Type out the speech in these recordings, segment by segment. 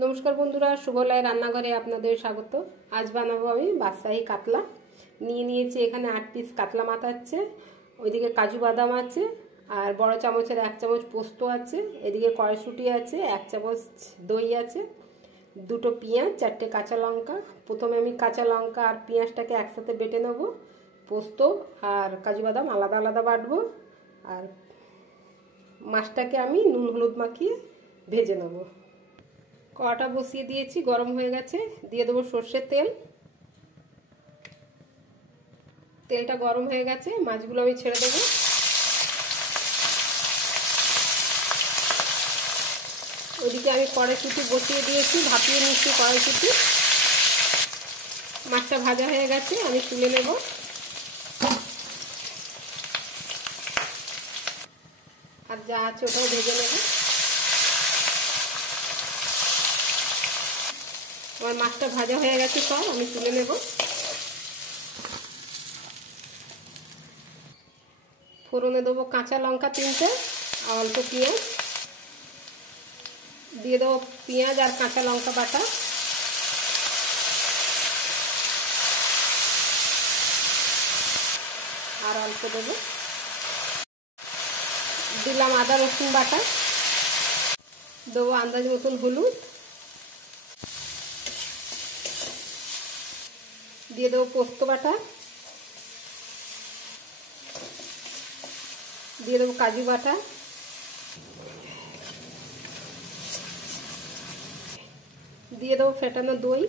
नमस्कार बंधुरा शुभलय रान्नाघरे आपनादेर स्वागत। आज बानाबो आमी बादशाही कातला। निये नियेछि एखाने 8 पिस कातला माथा आछे, ओइदिके काजू बादाम आछे और बड़ चामचेर 1 चामच पोस्तो आछे, एदिके कड़ाइशुटी आछे, 1 चामच दई आछे, दुटो पेঁয়াজ, 4টে काँचा लंका। प्रथमे आमी काँचा लंका और पेঁয়াজটাকে एकसाथे बेटे नेब। पोस्तो और काजू बादाम आलादा आलादा बाटबो और माछटाके आमी नुन हलुद माखिए भेजे नेब। कड़ाटा बसिए दिएछि, गरम हो गेছে, দিয়ে দেব সরষের তেল। তেলটা গরম হয়ে গেছে, মাছগুলো আমি ছেড়ে দেব। ওইদিকে আমি কড়াইশুঁটি বসিয়ে দিয়েছি, ভাপিয়ে নিচ্ছি কড়াইশুঁটি। মাছটা ভাজা হয়ে গেছে, আমি তুলে নেব। আর যা আছে ওটাও ভেজে নেব। আমার মাছটা ভাজা হয়ে গেছে, সব আমি তুলে নেব। ফোড়নে দেবো কাঁচা লঙ্কা 3টে আর অল্প পেঁয়াজ, দিয়ে দেবো পেঁয়াজ আর কাঁচা লঙ্কা বাটা, আর অল্প দেবো। দিলাম আদা রসুন বাটা, দেবো আন্দাজ মতন হলুদ, দিয়ে দেবো পোস্ত বাটা, দিয়ে দেবো কাজু বাটা, দিয়ে দেবো ফেটানো দই,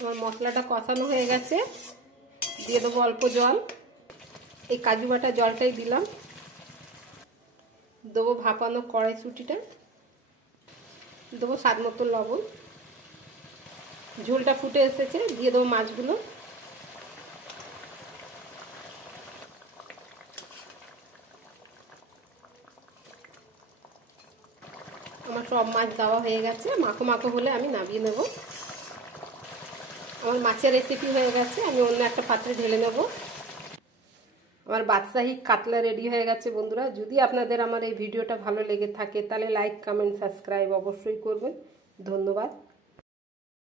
আমার মশলাটা কষানো হয়ে গেছে, দিয়ে দেবো অল্প জল। এই কাজু বাটা জলটাই দিলাম। দেবো ভাপানো কড়াইশুঁটিটা, দেবো স্বাদ মতো লবণ। ঝোলটা ফুটে এসেছে, দিয়ে দেবো মাছগুলো। আমার সব মাছ দেওয়া হয়ে গেছে, মাখো মাখো হলে আমি নামিয়ে নেব। আমার মাছের রেসিপি হয়ে গেছে, আমি অন্য একটা পাত্রে ঢেলে নেব। আমার বাদশাহী কাতলা রেডি হয়ে গেছে বন্ধুরা। যদি আপনাদের আমার এই ভিডিওটা ভালো লেগে থাকে তাহলে লাইক, কমেন্ট, সাবস্ক্রাইব অবশ্যই করবেন। ধন্যবাদ।